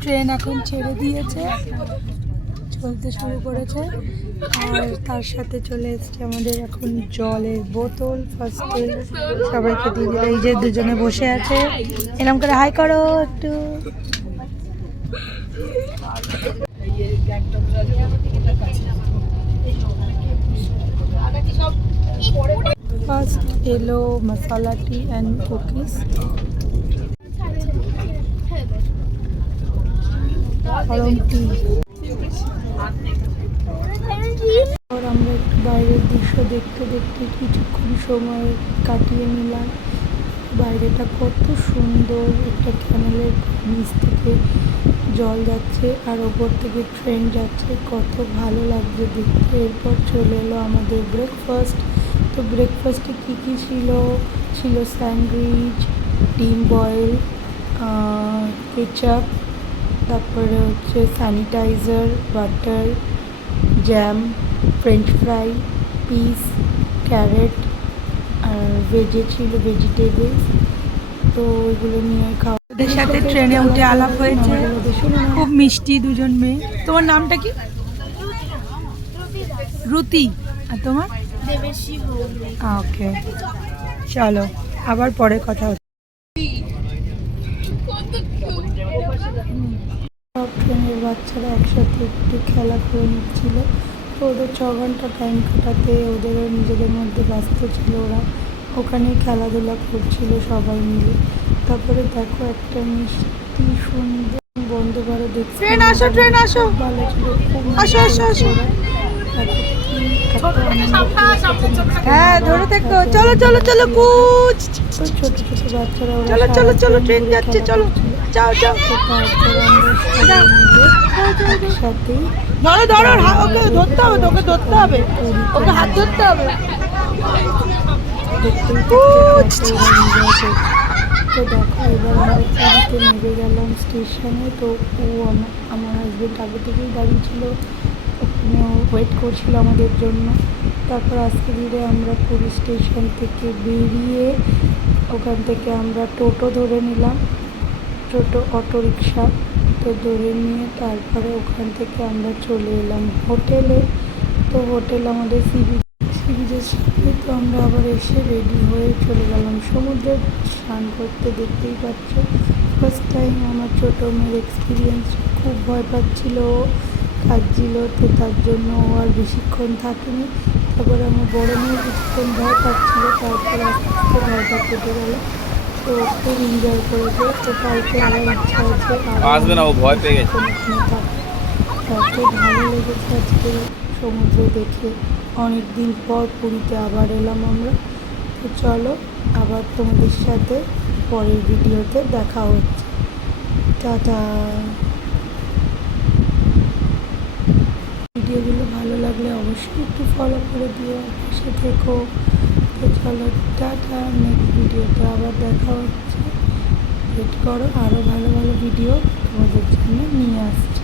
Train এখন ছেড়ে দিয়েছে, চলতে শুরু করেছে। আর তার সাথে চলে এসছে আমাদের এখন জলের বোতল। ফার্স্টে সবাইকে দিয়ে দিল। এই যে দুজনে বসে আছে, এরকম করে হাই করো একটু। ফার্স্ট এলো মশালা টি অ্যান্ড কুকিজ। গরম টি। আর আমরা একটু বাইরের দৃশ্য দেখতে দেখতে কিছুক্ষণ সময় কাটিয়ে নিলাম। বাইরেটা কত সুন্দর, একটা ক্যানেলের নিচ থেকে জল যাচ্ছে আর ওপর থেকে ট্রেন যাচ্ছে, কত ভালো লাগছে দেখতে। এরপর চলে এলো আমাদের ব্রেকফাস্ট। তো ব্রেকফাস্টে কী কী ছিল, ছিল স্যান্ডউইচ, ডিম বয়েল, কেচাপ, তারপরে হচ্ছে sanitiser, butter, jam, French fry, piece, carrot, আর ভেজে ছিল ভেজিটেবলস। তো ওইগুলো নিয়ে খাওয়া। ওদের সাথে ট্রেনে উঠে আলাপ হয়েছে, খুব মিষ্টি দুজন মেয়ে। তোমার নামটা কি? রুতি। আর তোমার? ওকে, চলো আবার পরে কথা হচ্ছে। সব ট্রেনের বাচ্চারা একসাথে একটু খেলা করে নিচ্ছিল। তো ওদের 6 ঘন্টা টাইম কাটাতে ওদেরও নিজেদের মধ্যে ব্যস্ত ছিল, ওরা ওখানেই খেলাধুলা করছিল সবাই মিলে। তারপরে দেখো একটা মিষ্টি সুন্দর বন্ধ ভারত দেখছি। ট্রেন আসো, ট্রেন আসো, ভালো ছিল, খুব আসো আসো আসো। হ্যাঁ ধরে দেখো, চলো চলো চলো কুচ। ছোট ছোট বাচ্চারা, চলো চলো চলো, ট্রেন যাচ্ছে, চলো যাও যাও। সাথে ধরো ধরো, ওকে ধরতে হবে, ওকে ধরতে হবে, ওকে হাত ধরতে হবে। তো দেখো এবার আমরা পুরীতে নেমে গেলাম স্টেশনে। তো ও আমার হাজবেন্ড আগে থেকেই দাঁড়িয়ে ছিল, ওখানে ওয়েট করছিল আমাদের জন্য। তারপর আজকে ধীরে আমরা পুরী স্টেশন থেকে বেরিয়ে ওখান থেকে আমরা টোটো ধরে নিলাম, টোটো অটো রিক্সা। তো ধরে নিয়ে তারপরে ওখান থেকে আমরা চলে এলাম হোটেলে। তো হোটেল আমাদের সি বিচের সামনে। তো আমরা আবার এসে রেডি হয়ে চলে গেলাম সমুদ্রে স্নান করতে। দেখতেই পাচ্ছ ফার্স্ট টাইম আমার ছোটো মেয়ের এক্সপিরিয়েন্স, খুব ভয় পাচ্ছিল, কাঁদছিল। তো তার জন্য ও আর বেশিক্ষণ থাকেনি। তারপরে আমার বড় মেয়ে কিছুক্ষণ ভয় পাচ্ছিলো, তারপর আস্তে আস্তে ভয়টা কেটে গেল। তো খুব এনজয় করেছে। তো কালকে আমার ইচ্ছা আছে আসবে না, ও ভয় পেয়ে গেছে। এত ভালো লেগেছে আজকে সমুদ্র দেখে, অনেক দিন পর পুরীতে আবার এলাম আমরা। তো চলো আবার তোমাদের সাথে পরের ভিডিওতে দেখা হচ্ছে। টাটা। ভিডিওগুলো ভালো লাগলে অবশ্যই একটু ফলো করে দিও, পাশে থেকো। তো চলো টাটা, নেক্সট ভিডিওতে আবার দেখা হচ্ছে। ওয়েট করো, আরও ভালো ভালো ভিডিও তোমাদের জন্য নিয়ে আসছি।